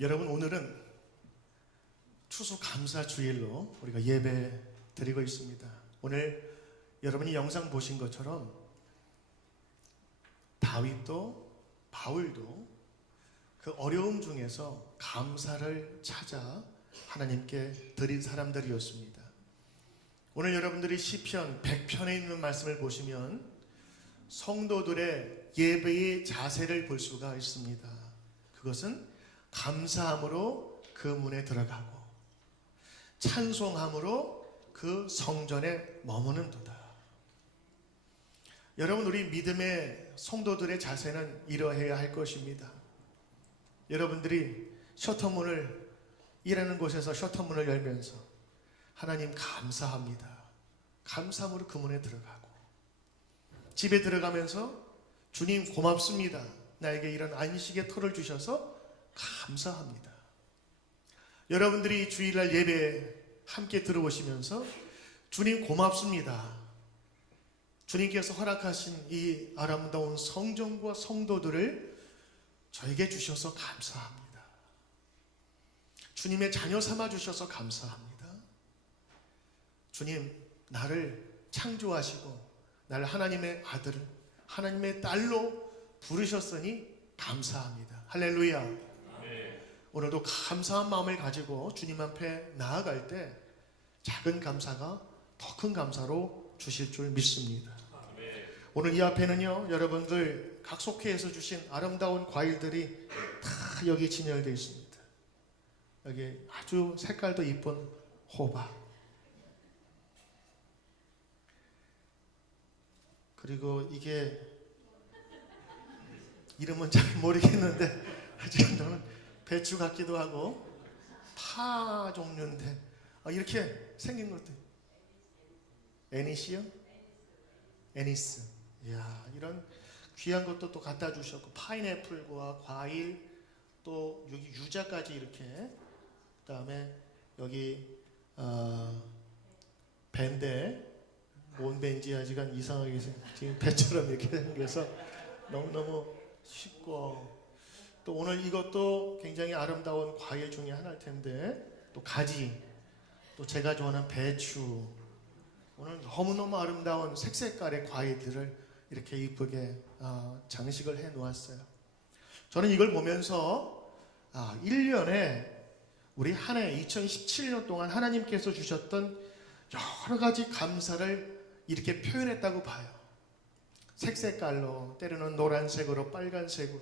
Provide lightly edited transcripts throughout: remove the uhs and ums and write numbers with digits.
여러분, 오늘은 추수감사주일로 우리가 예배 드리고 있습니다. 오늘 여러분이 영상 보신 것처럼 다윗도 바울도 그 어려움 중에서 감사를 찾아 하나님께 드린 사람들이었습니다. 오늘 여러분들이 시편 100편에 있는 말씀을 보시면 성도들의 예배의 자세를 볼 수가 있습니다. 그것은 감사함으로 그 문에 들어가고 찬송함으로 그 성전에 머무는도다. 여러분, 우리 믿음의 성도들의 자세는 이러해야 할 것입니다. 여러분들이 셔터문을, 일하는 곳에서 셔터문을 열면서 하나님 감사합니다, 감사함으로 그 문에 들어가고, 집에 들어가면서 주님 고맙습니다, 나에게 이런 안식의 터를 주셔서 감사합니다. 여러분들이 주일날 예배에 함께 들어오시면서 주님 고맙습니다, 주님께서 허락하신 이 아름다운 성전과 성도들을 저에게 주셔서 감사합니다, 주님의 자녀 삼아 주셔서 감사합니다, 주님 나를 창조하시고 나를 하나님의 아들, 하나님의 딸로 부르셨으니 감사합니다. 할렐루야. 네. 오늘도 감사한 마음을 가지고 주님 앞에 나아갈 때 작은 감사가 더 큰 감사로 주실 줄 믿습니다. 네. 오늘 이 앞에는요, 여러분들 각 속회에서 주신 아름다운 과일들이 다 여기 진열되어 있습니다. 여기 아주 색깔도 이쁜 호박, 그리고 이게 이름은 잘 모르겠는데 저는 배추 같기도 하고 파 종류인데 이렇게 생긴 것들, 애니시요? 애니스. 이야, 이런 귀한 것도 또 갖다 주셨고, 파인애플과 과일, 또 여기 유자까지 이렇게, 그 다음에 여기 밴데, 뭔 밴지 아직은 이상하게 지금 배처럼 이렇게 생겨서 너무너무 쉽고, 또 오늘 이것도 굉장히 아름다운 과일 중에 하나일 텐데, 또 가지, 또 제가 좋아하는 배추, 오늘 너무너무 아름다운 색색깔의 과일들을 이렇게 이쁘게 장식을 해 놓았어요. 저는 이걸 보면서 1년에 우리 한 해 2017년 동안 하나님께서 주셨던 여러 가지 감사를 이렇게 표현했다고 봐요. 색색깔로, 때로는 노란색으로, 빨간색으로,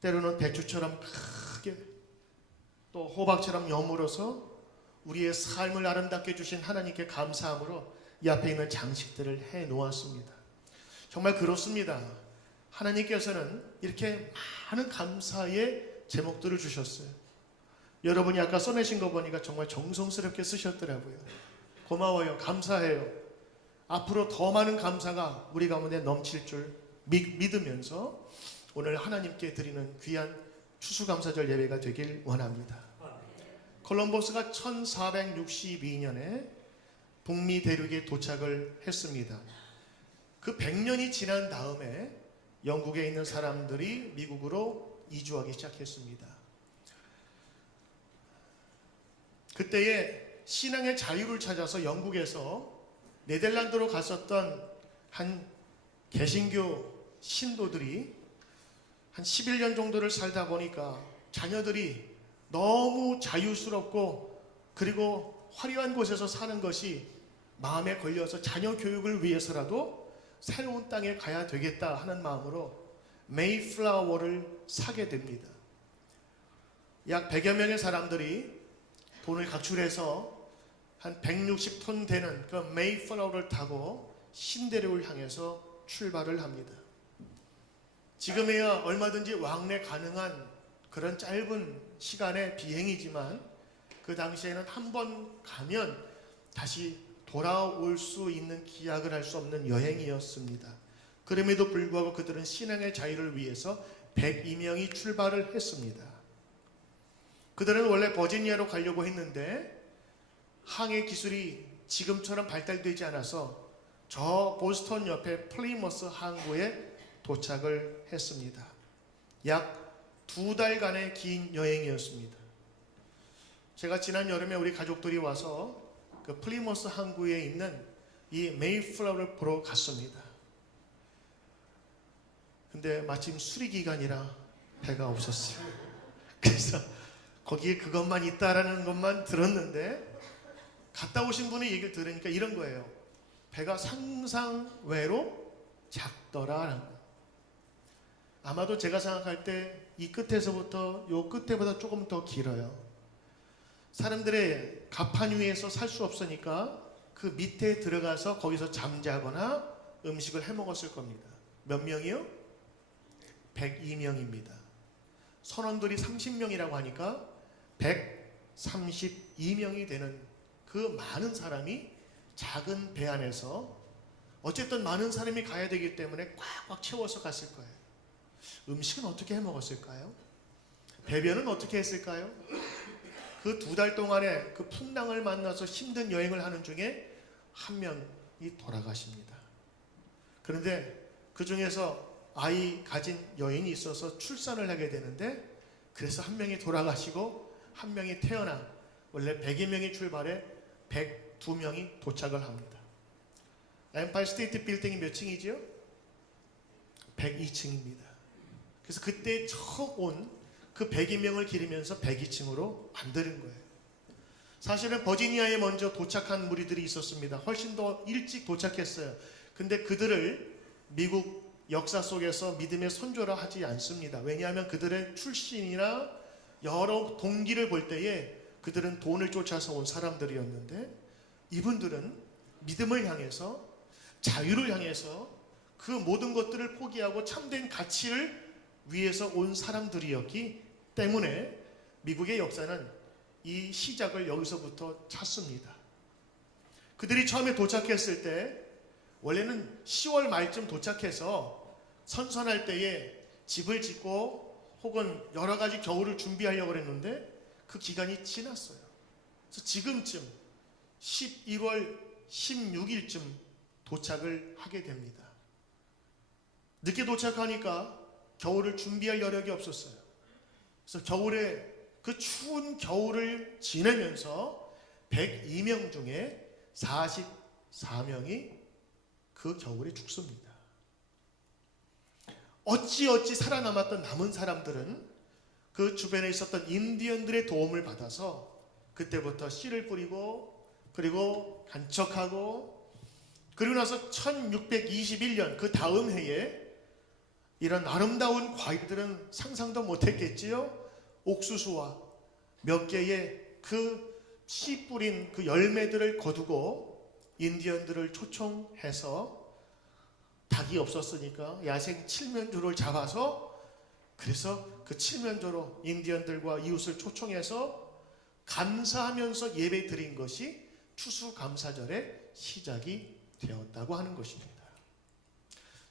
때로는 배추처럼 크게, 또 호박처럼 여물어서 우리의 삶을 아름답게 주신 하나님께 감사함으로 이 앞에 있는 장식들을 해 놓았습니다. 정말 그렇습니다. 하나님께서는 이렇게 많은 감사의 제목들을 주셨어요. 여러분이 아까 써내신 거 보니까 정말 정성스럽게 쓰셨더라고요. 고마워요, 감사해요. 앞으로 더 많은 감사가 우리 가운데 넘칠 줄 믿으면서 오늘 하나님께 드리는 귀한 추수감사절 예배가 되길 원합니다. 콜럼버스가 1462년에 북미 대륙에 도착을 했습니다. 그 100년이 지난 다음에 영국에 있는 사람들이 미국으로 이주하기 시작했습니다. 그때에 신앙의 자유를 찾아서 영국에서 네덜란드로 갔었던 한 개신교 신도들이 한 11년 정도를 살다 보니까 자녀들이 너무 자유스럽고 그리고 화려한 곳에서 사는 것이 마음에 걸려서 자녀 교육을 위해서라도 새로운 땅에 가야 되겠다 하는 마음으로 메이플라워를 사게 됩니다. 약 100여 명의 사람들이 돈을 각출해서 한 160톤 되는 그 메이플라워를 타고 신대륙을 향해서 출발을 합니다. 지금에야 얼마든지 왕래 가능한 그런 짧은 시간의 비행이지만 그 당시에는 한 번 가면 다시 돌아올 수 있는 기약을 할 수 없는 여행이었습니다. 그럼에도 불구하고 그들은 신앙의 자유를 위해서 102명이 출발을 했습니다. 그들은 원래 버지니아로 가려고 했는데 항해 기술이 지금처럼 발달되지 않아서 저 보스턴 옆에 플리머스 항구에 도착을 했습니다. 약 2달간의 긴 여행이었습니다. 제가 지난 여름에 우리 가족들이 와서 그 플리머스 항구에 있는 이 메이플라워를 보러 갔습니다. 근데 마침 수리기간이라 배가 없었어요. 그래서 거기에 그것만 있다라는 것만 들었는데, 갔다 오신 분의 얘기를 들으니까 이런 거예요. 배가 상상 외로 작더라. 아마도 제가 생각할 때 이 끝에서부터 요 끝에보다 조금 더 길어요. 사람들의 가판 위에서 살 수 없으니까 그 밑에 들어가서 거기서 잠자거나 음식을 해 먹었을 겁니다. 몇 명이요? 102명입니다. 선원들이 30명이라고 하니까 132명이 되는 그 많은 사람이 작은 배 안에서, 어쨌든 많은 사람이 가야 되기 때문에 꽉꽉 채워서 갔을 거예요. 음식은 어떻게 해 먹었을까요? 배변은 어떻게 했을까요? 그 2달 동안에 그 풍랑을 만나서 힘든 여행을 하는 중에 한 명이 돌아가십니다. 그런데 그 중에서 아이 가진 여인이 있어서 출산을 하게 되는데, 그래서 한 명이 돌아가시고 한 명이 태어나, 원래 102명이 출발해 102명이 도착을 합니다. 엠파이어 스테이트 빌딩이 몇 층이지요? 102층입니다. 그래서 그때 처음 온 그 102명을 기리면서 102층으로 만드는 거예요. 사실은 버지니아에 먼저 도착한 무리들이 있었습니다. 훨씬 더 일찍 도착했어요. 근데 그들을 미국 역사 속에서 믿음의 선조라 하지 않습니다. 왜냐하면 그들의 출신이나 여러 동기를 볼 때에 그들은 돈을 쫓아서 온 사람들이었는데, 이분들은 믿음을 향해서, 자유를 향해서 그 모든 것들을 포기하고 참된 가치를 위해서 온 사람들이었기 때문에 미국의 역사는 이 시작을 여기서부터 찾습니다. 그들이 처음에 도착했을 때 원래는 10월 말쯤 도착해서 선선할 때에 집을 짓고 혹은 여러 가지 겨울을 준비하려고 했는데 그 기간이 지났어요. 그래서 지금쯤 11월 16일쯤 도착을 하게 됩니다. 늦게 도착하니까 겨울을 준비할 여력이 없었어요. 그래서 겨울에, 그 추운 겨울을 지내면서 102명 중에 44명이 그 겨울에 죽습니다. 어찌어찌 살아남았던 남은 사람들은 그 주변에 있었던 인디언들의 도움을 받아서 그때부터 씨를 뿌리고, 그리고 간척하고, 그리고 나서 1621년 그 다음 해에 이런 아름다운 과일들은 상상도 못했겠지요. 옥수수와 몇 개의 그 씨 뿌린 그 열매들을 거두고 인디언들을 초청해서, 닭이 없었으니까 야생 칠면조를 잡아서, 그래서 그 칠면조로 인디언들과 이웃을 초청해서 감사하면서 예배 드린 것이 추수감사절의 시작이 되었다고 하는 것입니다.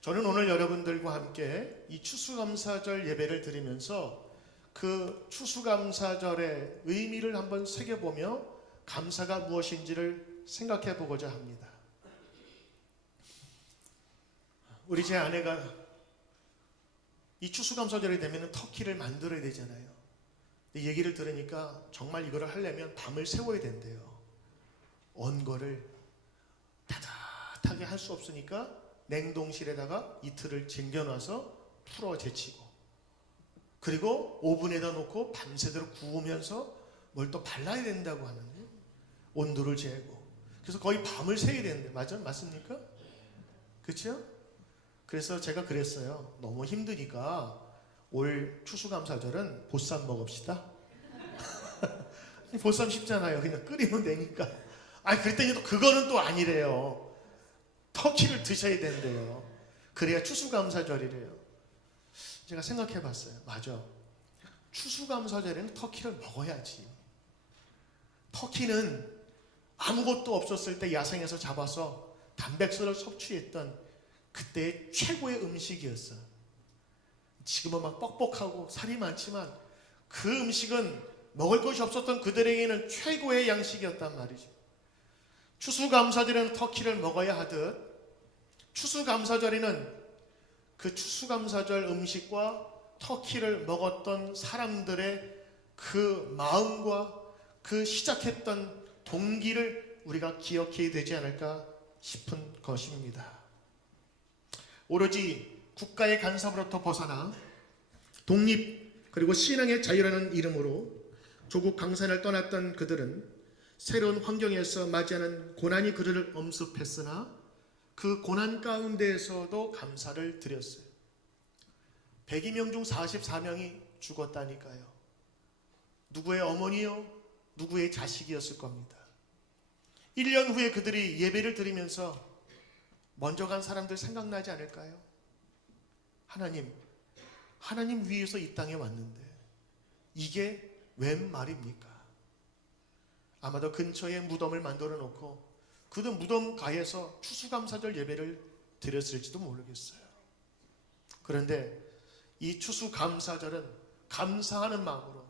저는 오늘 여러분들과 함께 이 추수감사절 예배를 드리면서 그 추수감사절의 의미를 한번 새겨보며 감사가 무엇인지를 생각해 보고자 합니다. 우리 제 아내가 이 추수감사절이 되면 터키를 만들어야 되잖아요. 이 얘기를 들으니까 정말 이거를 하려면 밤을 새워야 된대요. 언 거를 따뜻하게 할 수 없으니까 냉동실에다가 이틀을 쟁겨놔서 풀어 제치고, 그리고 오븐에다 놓고 밤새도록 구우면서 뭘 또 발라야 된다고 하는데, 온도를 재고. 그래서 거의 밤을 새야 되는데, 맞습니까? 그렇죠? 그래서 제가 그랬어요. 너무 힘드니까 올 추수감사절은 보쌈 먹읍시다. 보쌈 쉽잖아요. 그냥 끓이면 되니까. 그랬더니 또 그거는 또 아니래요. 터키를 드셔야 된대요. 그래야 추수감사절이래요. 제가 생각해 봤어요. 맞아. 추수감사절에는 터키를 먹어야지. 터키는 아무것도 없었을 때 야생에서 잡아서 단백질을 섭취했던 그때의 최고의 음식이었어. 지금은 막 뻑뻑하고 살이 많지만 그 음식은 먹을 것이 없었던 그들에게는 최고의 양식이었단 말이죠. 추수감사절에는 터키를 먹어야 하듯, 추수감사절에는 그 추수감사절 음식과 터키를 먹었던 사람들의 그 마음과 그 시작했던 동기를 우리가 기억해야 되지 않을까 싶은 것입니다. 오로지 국가의 간섭으로부터 벗어나 독립 그리고 신앙의 자유라는 이름으로 조국 강산을 떠났던 그들은 새로운 환경에서 맞이하는 고난이 그들을 엄습했으나 그 고난 가운데에서도 감사를 드렸어요. 102명 중 44명이 죽었다니까요. 누구의 어머니요? 누구의 자식이었을 겁니다. 1년 후에 그들이 예배를 드리면서 먼저 간 사람들 생각나지 않을까요? 하나님 위에서 이 땅에 왔는데 이게 웬 말입니까? 아마도 근처에 무덤을 만들어 놓고 그들 무덤가에서 추수감사절 예배를 드렸을지도 모르겠어요. 그런데 이 추수감사절은 감사하는 마음으로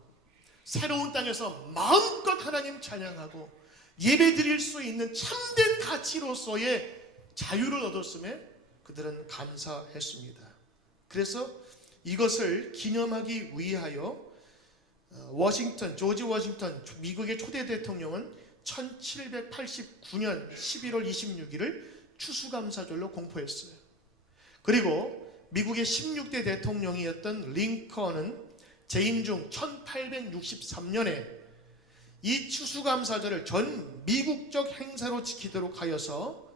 새로운 땅에서 마음껏 하나님 찬양하고 예배 드릴 수 있는 참된 가치로서의 자유를 얻었음에 그들은 감사했습니다. 그래서 이것을 기념하기 위하여 조지 워싱턴 미국의 초대 대통령은 1789년 11월 26일을 추수감사절로 공포했어요. 그리고 미국의 16대 대통령이었던 링컨은 재임 중 1863년에 이 추수감사절을 전 미국적 행사로 지키도록 하여서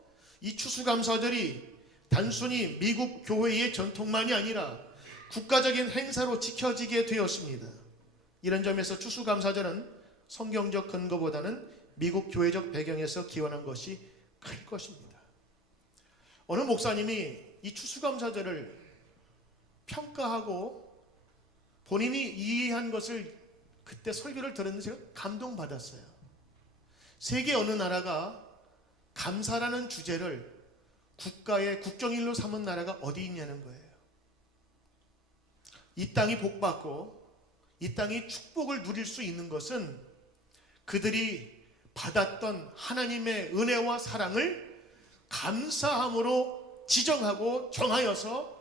이 추수감사절이 단순히 미국 교회의 전통만이 아니라 국가적인 행사로 지켜지게 되었습니다. 이런 점에서 추수감사절은 성경적 근거보다는 미국 교회적 배경에서 기원한 것이 클 것입니다. 어느 목사님이 이 추수감사절을 평가하고 본인이 이해한 것을 그때 설교를 들었는데 제가 감동받았어요. 세계 어느 나라가 감사라는 주제를 국가의 국정일로 삼은 나라가 어디 있냐는 거예요. 이 땅이 복받고 이 땅이 축복을 누릴 수 있는 것은 그들이 받았던 하나님의 은혜와 사랑을 감사함으로 지정하고 정하여서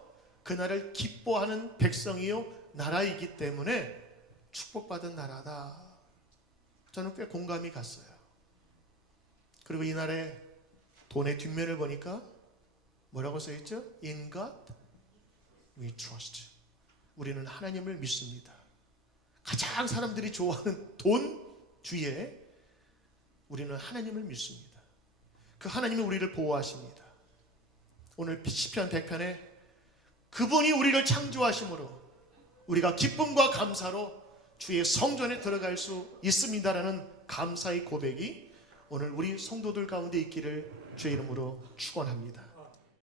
그날을 기뻐하는 백성이요 나라이기 때문에 축복받은 나라다. 저는 꽤 공감이 갔어요. 그리고 이날의 돈의 뒷면을 보니까 뭐라고 써있죠? In God we trust. 우리는 하나님을 믿습니다. 가장 사람들이 좋아하는 돈 뒤에 우리는 하나님을 믿습니다. 그 하나님이 우리를 보호하십니다. 오늘 시편 100편에 그분이 우리를 창조하심으로 우리가 기쁨과 감사로 주의 성전에 들어갈 수 있습니다라는 감사의 고백이 오늘 우리 성도들 가운데 있기를 주의 이름으로 축원합니다.